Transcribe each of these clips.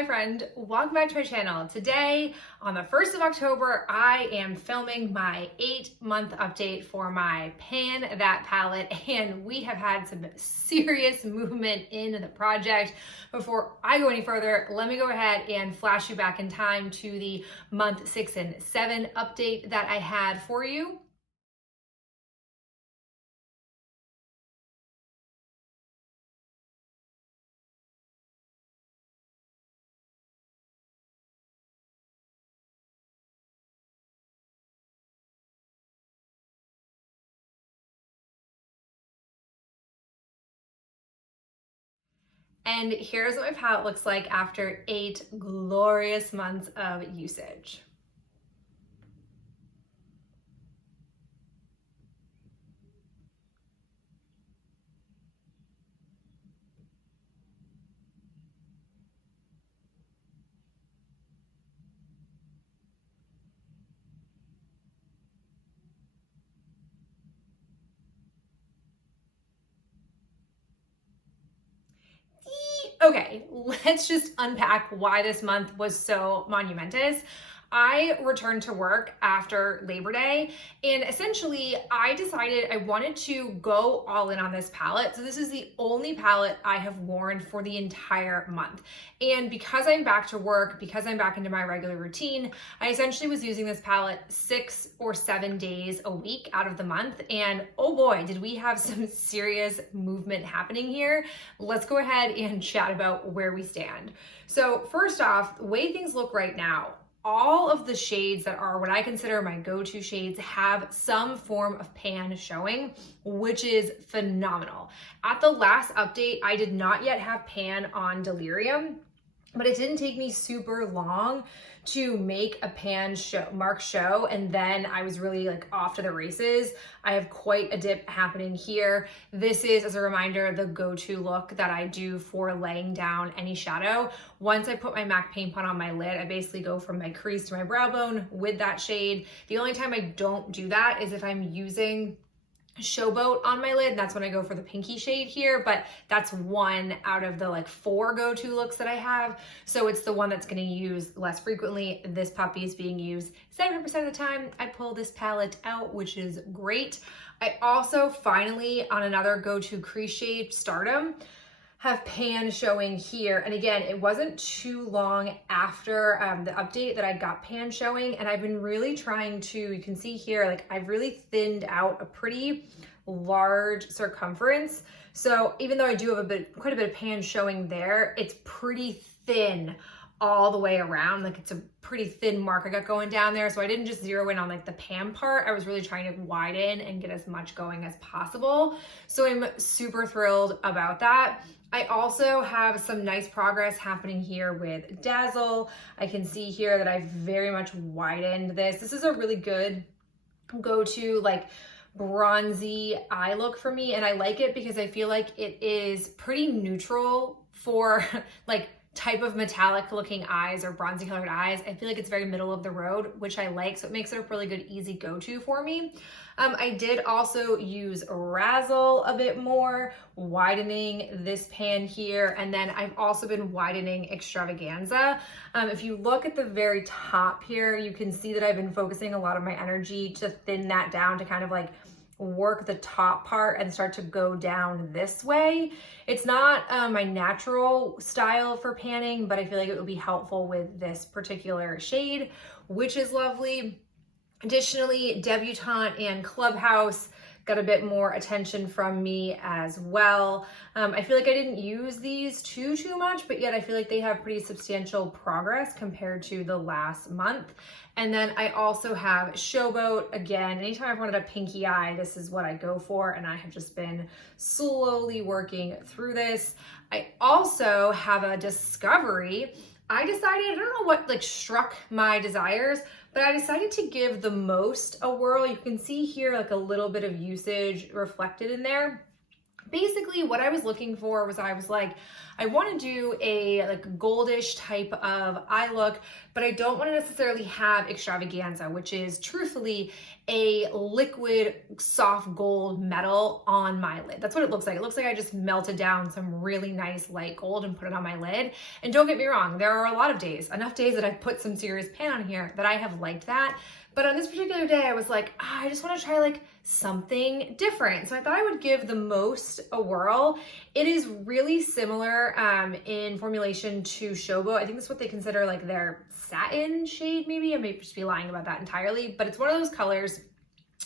Hi friend, welcome back to my channel. Today, on the 1st of October, I am filming my 8-month update for my Pan That palette, and we have had some serious movement in the project. Before I go any further, let me go ahead and flash you back in time to the month 6 and 7 update that I had for you. And here's what my palette looks like after 8 glorious months of usage. Okay, let's just unpack why this month was so monumentous. I returned to work after Labor Day, and essentially I decided I wanted to go all in on this palette. So this is the only palette I have worn for the entire month. And because I'm back to work, because I'm back into my regular routine, I essentially was using this palette 6 or 7 days a week out of the month. And oh boy, did we have some serious movement happening here. Let's go ahead and chat about where we stand. So first off, the way things look right now, all of the shades that are what I consider my go-to shades have some form of pan showing, which is phenomenal. At the last update, I did not yet have pan on Delirium, but it didn't take me super long to make a pan mark show, and then I was really like off to the races. I have quite a dip happening here. This is, as a reminder, the go-to look that I do for laying down any shadow. Once I put my MAC paint pot on my lid, I basically go from my crease to my brow bone with that shade. The only time I don't do that is if I'm using Showboat on my lid, and that's when I go for the pinky shade here, but that's one out of the like 4 go-to looks that I have, so it's the one that's going to use less frequently. This puppy is being used 70% of the time. I pull this palette out, which is great. I also finally, on another go-to crease shade, Stardom, have pan showing here. And again, it wasn't too long after the update that I got pan showing, and I've been really trying to, you can see here, like I've really thinned out a pretty large circumference. So even though I do have quite a bit of pan showing there, it's pretty thin all the way around. Like it's a pretty thin mark I got going down there. So I didn't just zero in on like the pan part. I was really trying to widen and get as much going as possible. So I'm super thrilled about that. I also have some nice progress happening here with Dazzle. I can see here that I've very much widened this. This is a really good go-to like bronzy eye look for me, and I like it because I feel like it is pretty neutral for like type of metallic looking eyes or bronzy colored eyes. I feel like it's very middle of the road, which I like, so it makes it a really good easy go-to for me. I did also use Razzle a bit more, widening this pan here, and then I've also been widening Extravaganza. If you look at the very top here, you can see that I've been focusing a lot of my energy to thin that down, to kind of like work the top part and start to go down this way. It's not my natural style for panning, but I feel like it would be helpful with this particular shade, which is lovely. Additionally, Debutante and Clubhouse got a bit more attention from me as well. I feel like I didn't use these too much, but yet I feel like they have pretty substantial progress compared to the last month. And then I also have Showboat. Again, anytime I've wanted a pinky eye, this is what I go for, and I have just been slowly working through this. I also have a Discovery. I decided, I don't know what like struck my desires, but I decided to give the Most a whirl. You can see here like a little bit of usage reflected in there. Basically what I was looking for was, I I want to do a like goldish type of eye look, but I don't want to necessarily have extravaganza, which is truthfully a liquid soft gold metal on my lid. That's what it looks like. It looks like I just melted down some really nice light gold and put it on my lid. And don't get me wrong, there are a lot of days, enough days that I've put some serious pan on here that I have liked that. But on this particular day, I was like, I just want to try like something different. So I thought I would give the Most a whirl. It is really similar in formulation to Showboat. I think that's what they consider like their satin shade, maybe. I may just be lying about that entirely, but it's one of those colors.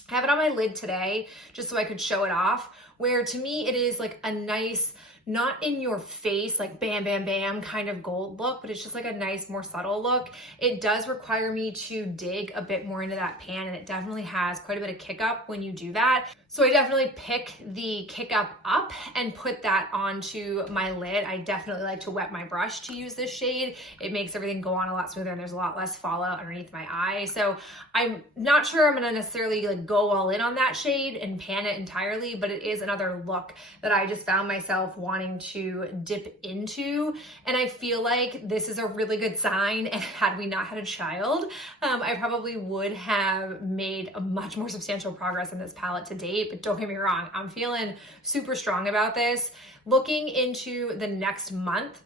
I have it on my lid today just so I could show it off, where to me it is like a nice, not in your face, like bam, bam, bam kind of gold look, but it's just like a nice, more subtle look. It does require me to dig a bit more into that pan, and it definitely has quite a bit of kick up when you do that. So I definitely pick the kick up and put that onto my lid. I definitely like to wet my brush to use this shade. It makes everything go on a lot smoother and there's a lot less fallout underneath my eye. So I'm not sure I'm gonna necessarily like go all in on that shade and pan it entirely, but it is another look that I just found myself wanting to dip into. And I feel like this is a really good sign. And had we not had a child, I probably would have made a much more substantial progress in this palette to date. But don't get me wrong, I'm feeling super strong about this. Looking into the next month,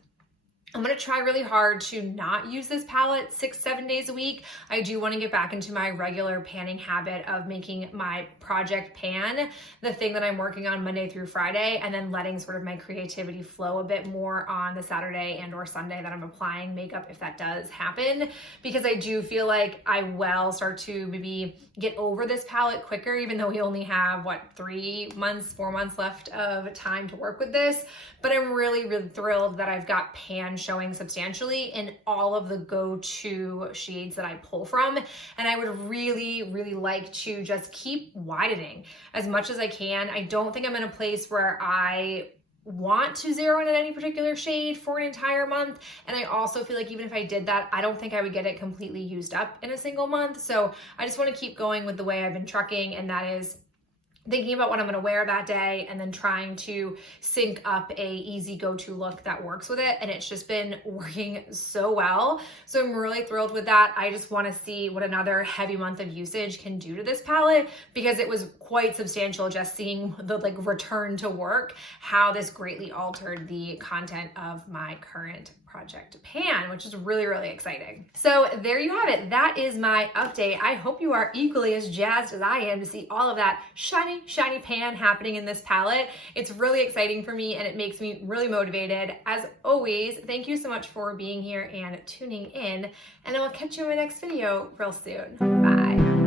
I'm gonna try really hard to not use this palette 6-7 days a week. I do wanna get back into my regular panning habit of making my project pan the thing that I'm working on Monday through Friday, and then letting sort of my creativity flow a bit more on the Saturday and or Sunday that I'm applying makeup, if that does happen, because I do feel like I will start to maybe get over this palette quicker, even though we only have, what, 4 months left of time to work with this. But I'm really, really thrilled that I've got pan showing substantially in all of the go-to shades that I pull from. And I would really, really like to just keep widening as much as I can. I don't think I'm in a place where I want to zero in on any particular shade for an entire month. And I also feel like even if I did that, I don't think I would get it completely used up in a single month. So I just want to keep going with the way I've been trucking, and that is thinking about what I'm gonna wear that day and then trying to sync up a easy go-to look that works with it. And it's just been working so well. So I'm really thrilled with that. I just wanna see what another heavy month of usage can do to this palette, because it was quite substantial just seeing the like return to work, how this greatly altered the content of my current project pan, which is really, really exciting. So there you have it. That is my update. I hope you are equally as jazzed as I am to see all of that shiny, shiny pan happening in this palette. It's really exciting for me and it makes me really motivated. As always, thank you so much for being here and tuning in, and I will catch you in my next video real soon. Bye.